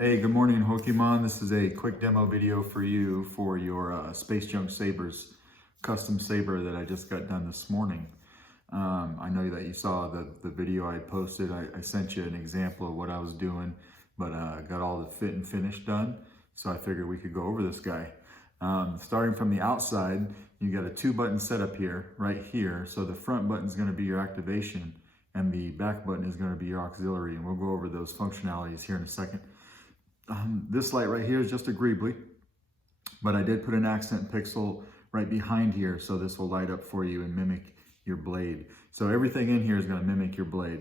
Hey, good morning, Hokiman. This is a quick demo video for you for your Space Junk Sabers custom saber that I just got done this morning. I know that you saw the video I posted. I sent you an example of what I was doing, but got all the fit and finish done. So I figured we could go over this guy. Starting from the outside, you got a 2-button setup here, right here. So the front button is going to be your activation and the back button is going to be your auxiliary. And we'll go over those functionalities here in a second. This light right here is just a greebly, but I did put an accent pixel right behind here, so this will light up for you and mimic your blade. So everything in here is going to mimic your blade.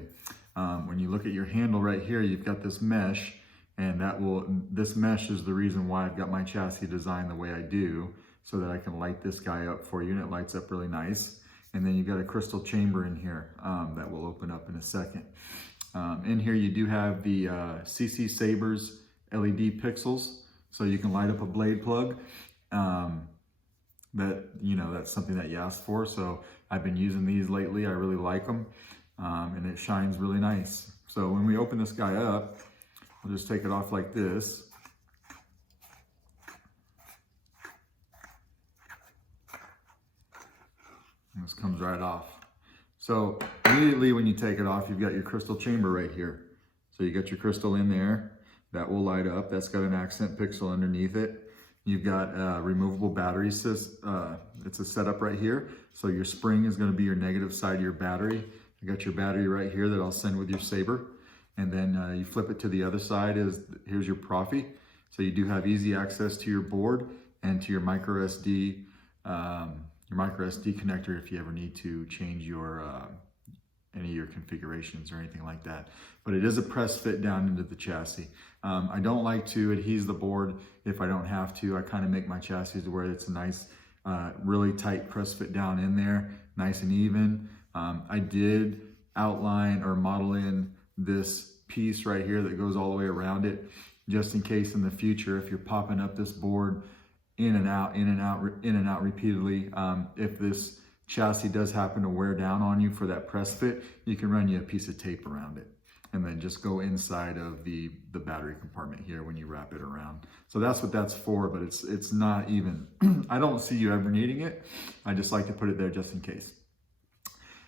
When you look at your handle right here, you've got this mesh, and this mesh is the reason why I've got my chassis designed the way I do, so that I can light this guy up for you, and it lights up really nice. And then you've got a crystal chamber in here that will open up in a second. In here you do have the CCSabeds LED pixels, so you can light up a blade plug. That's something that you asked for, so I've been using these lately. I really like them, and it shines really nice. So when we open this guy up, we'll just take it off like this. And this comes right off. So immediately when you take it off, you've got your crystal chamber right here. So you got your crystal in there. That will light up. That's got an accent pixel underneath it. You've got removable batteries. It's a setup right here. So your spring is going to be your negative side of your battery. You got your battery right here that I'll send with your saber. And then you flip it to the other side. Here's your Proffie. So you do have easy access to your board and to your micro SD connector if you ever need to change your any of your configurations or anything like that. But it is a press fit down into the chassis. I don't like to adhese the board if I don't have to. I kind of make my chassis to where it's a nice, really tight press fit down in there, nice and even. I did outline or model in this piece right here that goes all the way around it, just in case in the future, if you're popping up this board in and out, in and out, in and out repeatedly, if this chassis does happen to wear down on you for that press fit, you can run you a piece of tape around it and then just go inside of the battery compartment here when you wrap it around. So that's what that's for, but it's not even, I don't see you ever needing it. I just like to put it there just in case.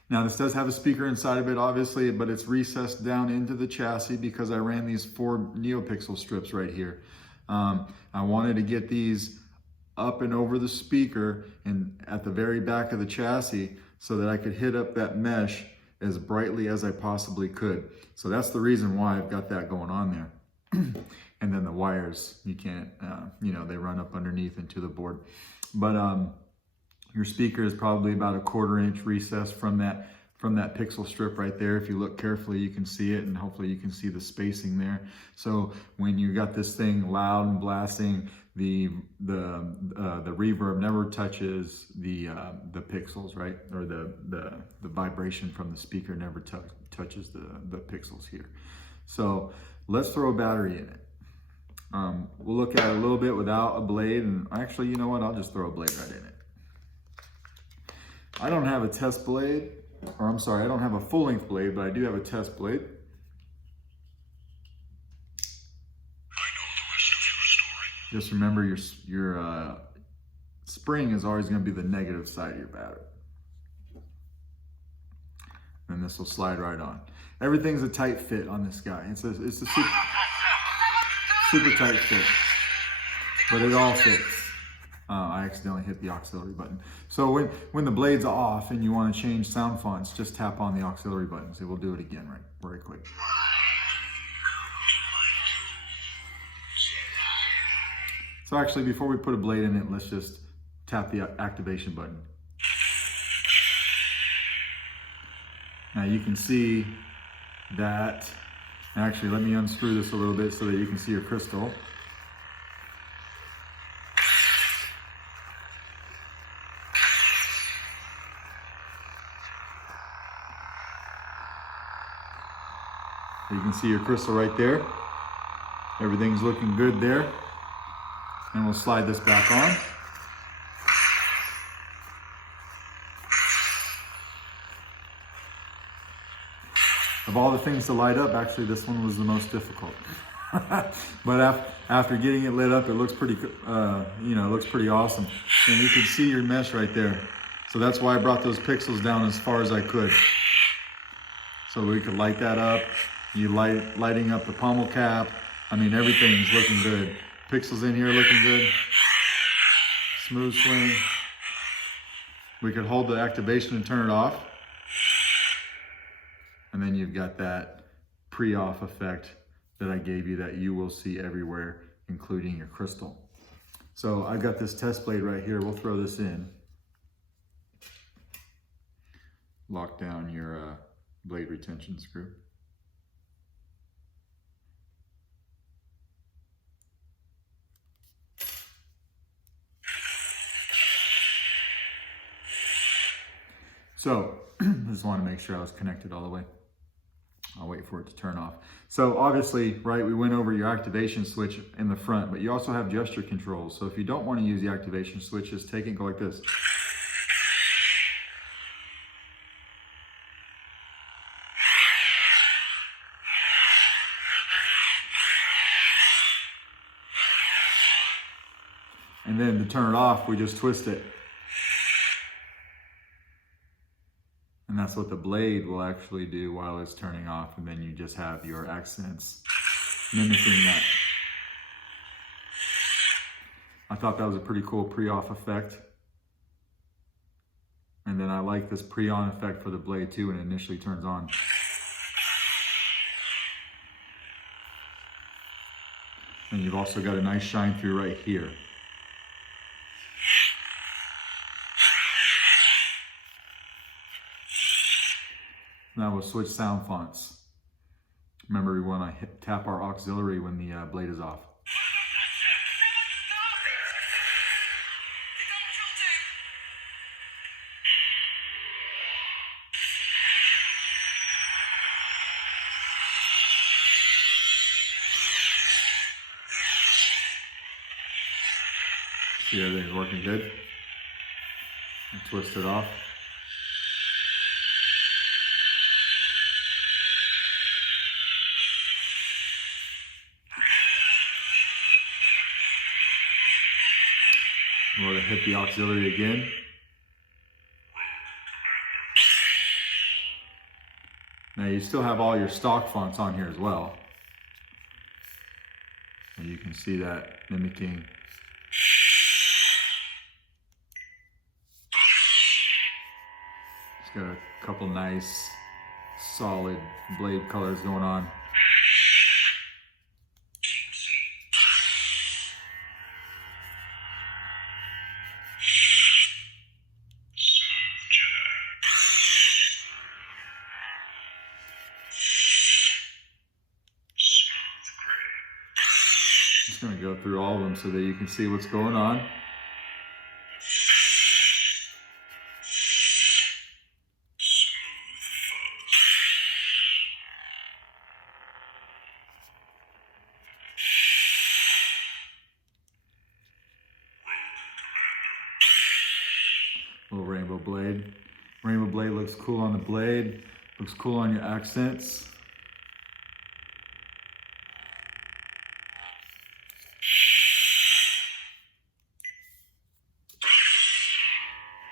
Now this does have a speaker inside of it, obviously, but it's recessed down into the chassis because I ran these 4 NeoPixel strips right here. I wanted to get these up and over the speaker and at the very back of the chassis so that I could hit up that mesh as brightly as I possibly could. So that's the reason why I've got that going on there. And then the wires, you can't, they run up underneath into the board. But your speaker is probably about a 1/4 inch recess from that pixel strip right there. If you look carefully, you can see it, and hopefully you can see the spacing there. So when you got this thing loud and blasting, the reverb never touches the pixels, right? Or the vibration from the speaker never touches the pixels here. So let's throw a battery in it. We'll look at it a little bit without a blade, and actually, you know what? I'll just throw a blade right in it. I don't have a test blade, or I'm sorry, I don't have a full-length blade, but I do have a test blade. Just remember your spring is always going to be the negative side of your battery. And this will slide right on. Everything's a tight fit on this guy. It's a super tight fit, but it all fits. I accidentally hit the auxiliary button. So when the blade's off and you want to change sound fonts, just tap on the auxiliary buttons. It will do it again very quick. So actually, before we put a blade in it, let's just tap the activation button. Now you can see that, actually let me unscrew this a little bit so that you can see your crystal. You can see your crystal right there. Everything's looking good there. And we'll slide this back on. Of all the things to light up, actually this one was the most difficult. But after getting it lit up, it looks pretty, you know, it looks pretty awesome. And you can see your mesh right there. So that's why I brought those pixels down as far as I could. So we could light that up. You lighting up the pommel cap. I mean, everything's looking good. Pixels in here looking good. Smooth swing. We could hold the activation and turn it off. And then you've got that pre-off effect that I gave you that you will see everywhere, including your crystal. So I've got this test blade right here. We'll throw this in. Lock down your blade retention screw. So, I just want to make sure I was connected all the way. I'll wait for it to turn off. So obviously, right, we went over your activation switch in the front, but you also have gesture controls. So if you don't want to use the activation switch, just take it and go like this. And then to turn it off, we just twist it. And that's what the blade will actually do while it's turning off. And then you just have your accents mimicking that. I thought that was a pretty cool pre-off effect. And then I like this pre-on effect for the blade too when it initially turns on. And you've also got a nice shine through right here. Now we'll switch sound fonts. Remember, we want to tap our auxiliary when the blade is off. See, everything's working good. And twist it off. We're going to hit the auxiliary again. Now you still have all your stock fonts on here as well. And you can see that mimicking. It's got a couple nice solid blade colors going on. Just going to go through all of them so that you can see what's going on. Little rainbow blade. Rainbow blade looks cool on the blade. Looks cool on your accents.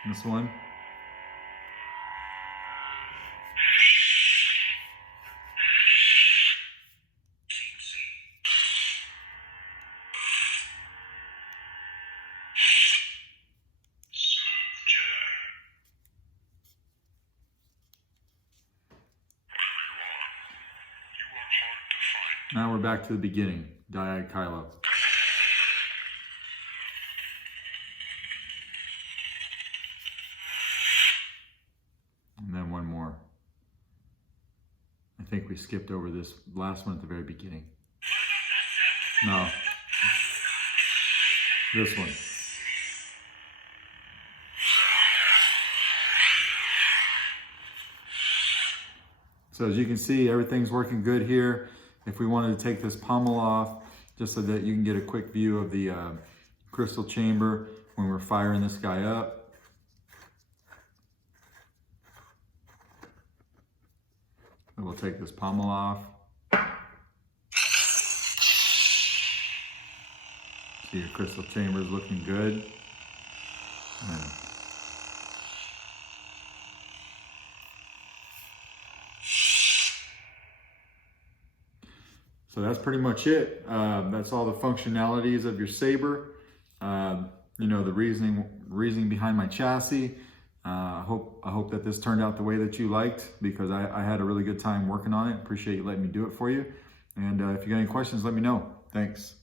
This one. Now we're back to the beginning. Diag Kylo. And then one more. I think we skipped over this last one at the very beginning. No. This one. So as you can see, everything's working good here. If we wanted to take this pommel off, just so that you can get a quick view of the crystal chamber when we're firing this guy up. And we'll take this pommel off. See your crystal chambers looking good. And so that's pretty much it. That's all the functionalities of your Saber. You know, the reasoning behind my chassis. I hope that this turned out the way that you liked, because I had a really good time working on it. Appreciate you letting me do it for you. And if you got any questions, let me know. Thanks.